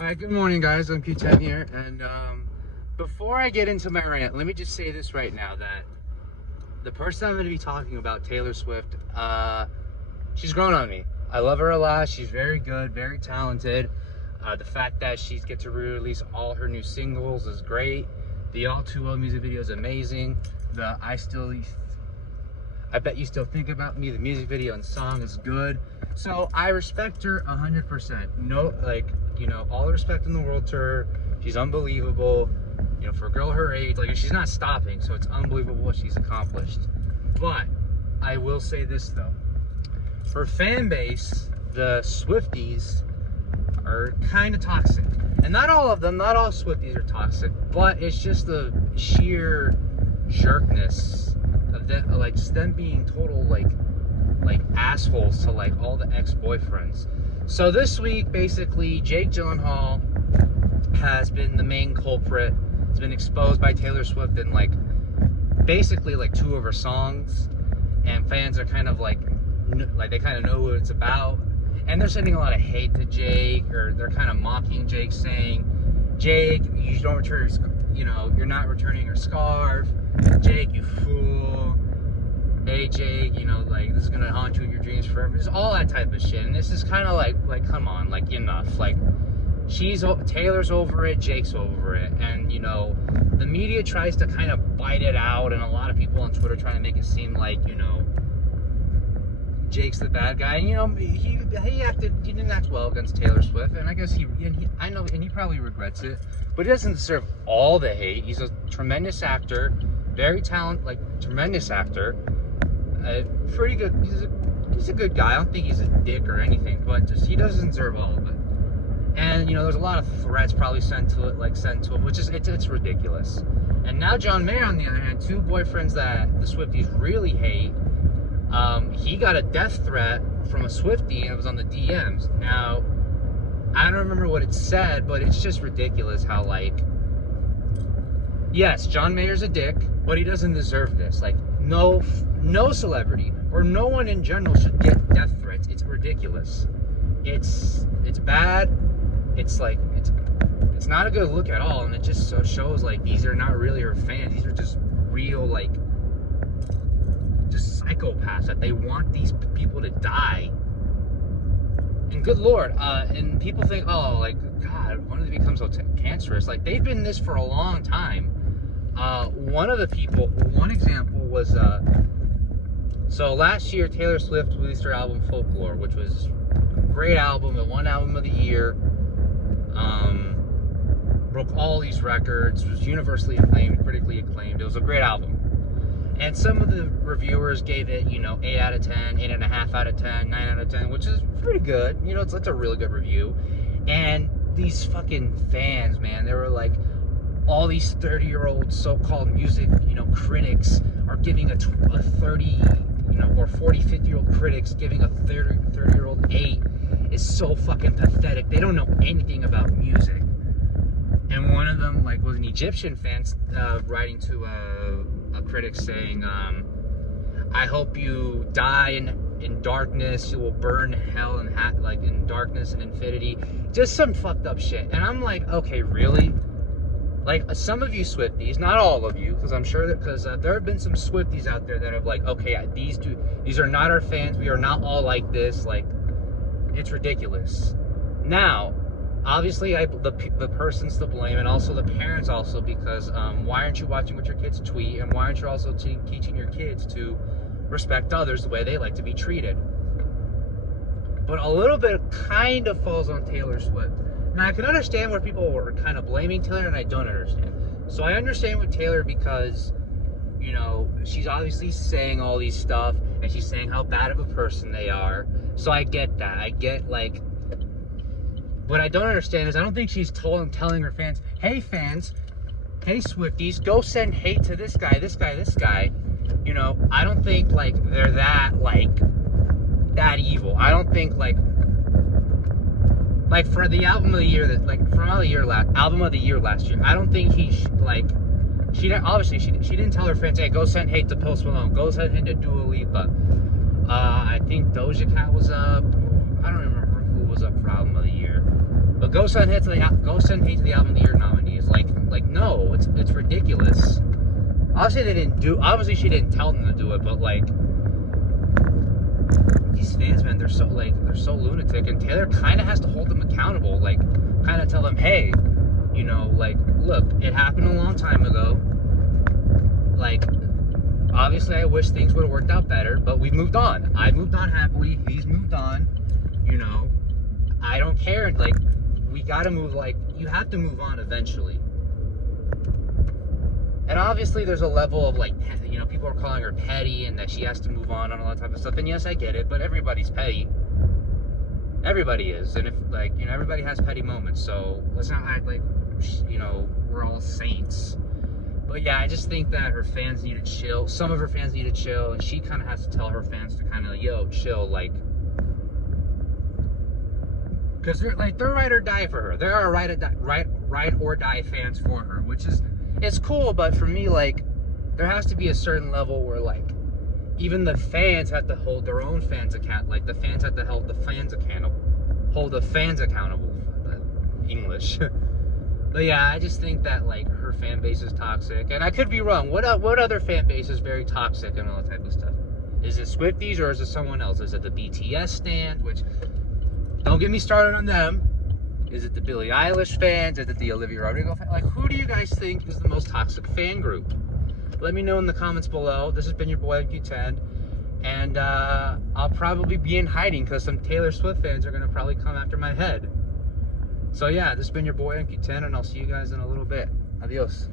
Alright, good morning guys, I'm Q10 here, and before I get into my rant, let me just say this right now, that the person I'm going to be talking about, Taylor Swift, she's grown on me. I love her a lot, she's very good, very talented. The fact that she gets to re-release all her new singles is great. The All Too Well music video is amazing. The I Bet You Still Think About Me, the music video and song is good. So I respect her 100%. No, all the respect in the world to her. She's unbelievable. For a girl her age, she's not stopping, so it's unbelievable what she's accomplished. But I will say this though. Her fan base, the Swifties, are kind of toxic. And not all of them, not all Swifties are toxic, but it's just the sheer jerkness of them, just them being total assholes to all the ex-boyfriends. So this week, basically, Jake Gyllenhaal has been the main culprit. It's been exposed by Taylor Swift in basically two of her songs, and fans are kind of they kind of know what it's about, and they're sending a lot of hate to Jake, or they're kind of mocking Jake, saying, Jake, you don't return, you're not returning your scarf. Jake, you fool. Hey Jake, this is gonna haunt you in your dreams forever. It's all that type of shit, and this is kind of like come on, enough. Taylor's over it, Jake's over it, and the media tries to kind of bite it out, and a lot of people on Twitter trying to make it seem like Jake's the bad guy, and he didn't act well against Taylor Swift, and I guess he probably regrets it, but he doesn't deserve all the hate. He's a tremendous actor, very talented, tremendous actor. Pretty good. He's a good guy. I don't think he's a dick or anything, but just he doesn't deserve all of it. And there's a lot of threats probably sent to him, which is it's ridiculous. And now John Mayer, on the other hand, two boyfriends that the Swifties really hate, he got a death threat from a Swiftie, and it was on the DMs. Now, I don't remember what it said, but it's just ridiculous how yes, John Mayer's a dick, but he doesn't deserve this. No celebrity or no one in general should get death threats. It's ridiculous. It's bad. It's not a good look at all, and it just shows these are not really her fans. These are just real just psychopaths that they want these people to die. And good Lord, and people think, oh, God, when did they become so cancerous? They've been this for a long time. One example was, so last year Taylor Swift released her album Folklore, which was a great album, it won Album of the Year, broke all these records, was universally acclaimed, critically acclaimed. It was a great album. And some of the reviewers gave it, 8 out of 10, 8.5 out of 10, 9 out of 10, which is pretty good. It's a really good review. And these fucking fans, man, they were all these 30-year-old so-called music, critics are giving a 30, or 40, 50-year-old critics giving a 30-year-old 8 is so fucking pathetic. They don't know anything about music. And one of them, was an Egyptian fan writing to a critic saying, I hope you die in darkness, you will burn hell in darkness and infinity. Just some fucked up shit. And I'm okay, really? Some of you Swifties, not all of you, because I'm sure that, there have been some Swifties out there that have okay, these are not our fans, we are not all like this, it's ridiculous. Now, obviously, the person's to blame, and also the parents also, because why aren't you watching what your kids tweet, and why aren't you also teaching your kids to respect others the way they like to be treated? But a little bit kind of falls on Taylor Swift. Now, I can understand where people were kind of blaming Taylor, and I don't understand. So I understand with Taylor because, she's obviously saying all these stuff, and she's saying how bad of a person they are. So I get that. I get, what I don't understand is I don't think she's telling her fans, hey fans, hey Swifties, go send hate to this guy, this guy, this guy. I don't think, they're that evil. I don't think, for the album of the year album of the year last year, I don't think she didn't tell her fans, hey, go send hate to Post Malone, go send hate to Dua Lipa. I think Doja Cat was up. I don't remember who was up for album of the year. But go send hate to the album of the year nominees. Like no, it's ridiculous. Obviously she didn't tell them to do it, but like these fans, man, they're so lunatic, and Taylor kind of has to hold them accountable, like kind of tell them, hey, you know, like, look, it happened a long time ago. Like, obviously I wish things would have worked out better, but we've moved on. I moved on happily. He's moved on. You know, I don't care. Like, we gotta move. Like, you have to move on eventually. And obviously there's a level of like, you know, people are calling her petty and that she has to move on and all that type of stuff. And yes, I get it, but everybody's petty. Everybody is. And if, like, you know, everybody has petty moments. So let's not act like, you know, we're all saints. But yeah, I just think that her fans need to chill. Some of her fans need to chill, and she kind of has to tell her fans to kind of, yo, chill, like, because they're ride or die for her. There are ride or die fans for her, which is, it's cool. But for me, like, there has to be a certain level where, like, even the fans have to hold their own fans accountable. Like, the fans have to hold the fans accountable. Hold the fans accountable. English. But yeah, I just think that, like, her fan base is toxic. And I could be wrong. What other fan base is very toxic and all that type of stuff? Is it Swifties or is it someone else? Is it the BTS stand? Which, don't get me started on them. Is it the Billie Eilish fans? Is it the Olivia Rodrigo fans? Like, who do you guys think is the most toxic fan group? Let me know in the comments below. This has been your boy MQ10. And I'll probably be in hiding because some Taylor Swift fans are going to probably come after my head. So yeah, this has been your boy MQ10, and I'll see you guys in a little bit. Adios.